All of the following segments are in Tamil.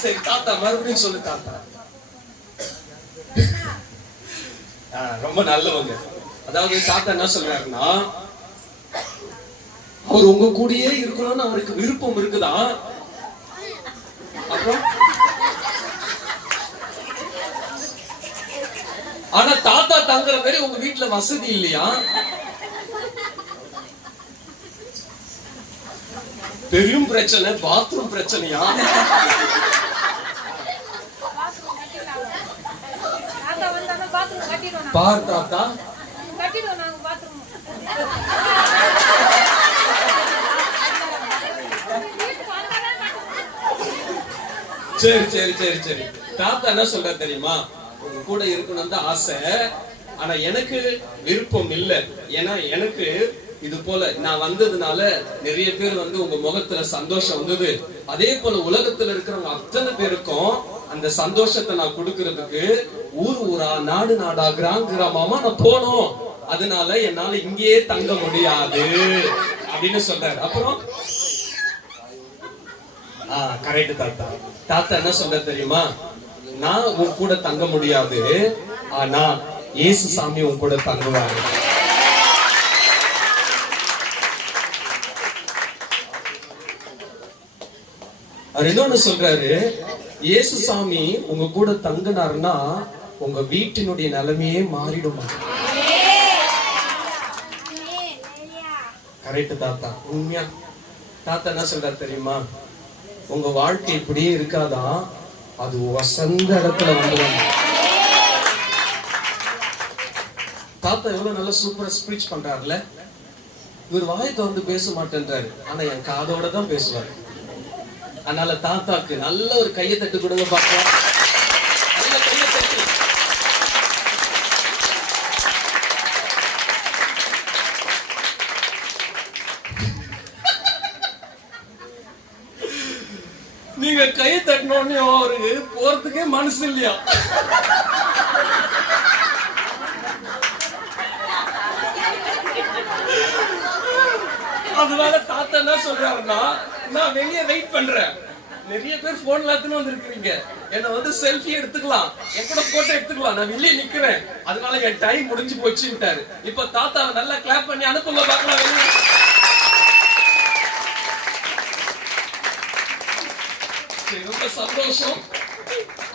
சரி தாத்தா மறுபடியும் சொல்லு தாத்தா ரொம்ப நல்லவங்க. அதாவது தாத்தா என்ன சொல்றாருன்னா அவர் உங்க கூடயே இருக்கணும்னு அவருக்கு விருப்பம் இருக்குதா? அப்புறம் ஆனா தாத்தா தங்குற மாதிரி உங்க வீட்டுல வசதி இல்லையா? பெரும் பிரச்சனை பாத்ரூம் பிரச்சனையா தாத்தா வந்தாலும் பாத்ரூம் கட்டிடுவோம் நாங்க. பார் தாத்தா. சரி சரி சரி சரி. தாத்தா என்ன சொல்ற தெரியுமா? உங்க கூட இருக்கணும் தான் ஆசை. ஆனா எனக்கு விருப்பம் இல்ல. ஏன்னா எனக்கு இது போல நான் வந்ததுனால நிறைய பேர் வந்து உங்க முகத்துல சந்தோஷம் வந்தது. அதே போல உலகத்துல இருக்கிறவங்க அத்தனை பேருக்கும் அந்த சந்தோஷத்தை நான் கொடுக்கறதுக்கு ஊர் ஊரா நாடு நாடா கிராம கிராமமா நான் போனோம். அதனால என்னால இங்கேயே தங்க முடியாது. அப்படின்னு சொல்றாரு. அப்புறம்? கரெக்ட் தாத்தா. தாத்தா என்ன சொல்ற தெரியுமா? நான் உன் கூட தங்க முடியாது. ஆனா இயேசு சாமி உன் கூட தங்குவாரு. அவர் இன்னொன்னு சொல்றாரு இயேசு சாமி உங்க கூட தங்குனாருன்னா உங்க வீட்டினுடைய நிலைமையே மாறிடுமா? கரெக்ட் தாத்தா உண்மையா? தாத்தா என்ன சொல்றாரு தெரியுமா? உங்க வாழ்க்கை இப்படியே இருக்காதான் அது வசந்த இடத்துல வந்துடும். தாத்தா எவ்வளவு நல்லா சூப்பரா ஸ்பீச் பண்றாருல இவர் வாயத்தை வந்து பேச மாட்டேன்றாரு ஆனா என் காதோட தான் பேசுவாரு. அதனால தாத்தாக்கு நல்ல ஒரு கையை தட்டு கொடுங்க பார்க்கலாம் நல்ல கையை தட்டு. நீங்க கை தட்டினோடனே அவருக்கு போறதுக்கே மனசு இல்லையா? அதனால தாத்தா என்ன சொல்றாருன்னா நான் வெளியே வெயிட் பண்றேன். நிறைய பேர் போன் எடுத்துன்னு வந்திருக்கீங்க என்ன வந்து செல்ஃபி எடுத்துக்கலாம். என் கூட போட்டோ எடுத்துக்கலாம். நான் வெளியே நிக்கிறேன். அதனால என் டைம் முடிஞ்சு போச்சுட்டாரு இப்ப தாத்தாவை நல்லா கிளாப் பண்ணி அனுப்புங்க பாக்கலாம் வெளியே. ரொம்ப சந்தோஷம்.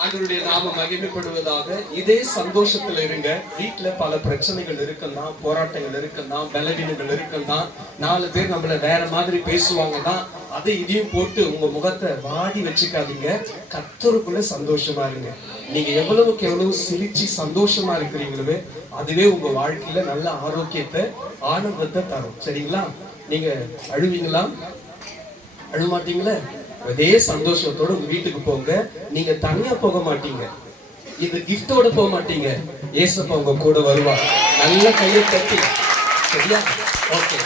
ஆண்டவருடைய நாம மகிமைப்படுவதாக. இதே சந்தோஷத்துல இருங்க. வீட்டுல பல பிரச்சனைகள் இருக்கலாம் போராட்டங்கள் இருக்கலாம் பலவீனங்கள் இருக்கலாம். நாலு பேர் நம்மள வேற மாதிரி பேசுவாங்க தான் அதை இதையும் போட்டு உங்க முகத்தை வாடி வச்சுக்காதீங்க. கத்தருக்குள்ள சந்தோஷமா இருங்க. நீங்க எவ்வளவுக்கு எவ்வளவு சிரிச்சு சந்தோஷமா இருக்கிறீங்களோ அதுவே உங்க வாழ்க்கையில நல்ல ஆரோக்கியத்தை ஆனந்தத்தை தரும். சரிங்களா? நீங்க அழுவீங்களா? அழுமாட்டீங்களா அதே சந்தோஷத்தோட உங்க வீட்டுக்கு போங்க. நீங்க தனியா போக மாட்டீங்க. இது கிஃப்டோட போக மாட்டீங்க. ஏசப்பா உங்க கூட வருவா நல்ல கையை தட்டி. சரியா? ஓகே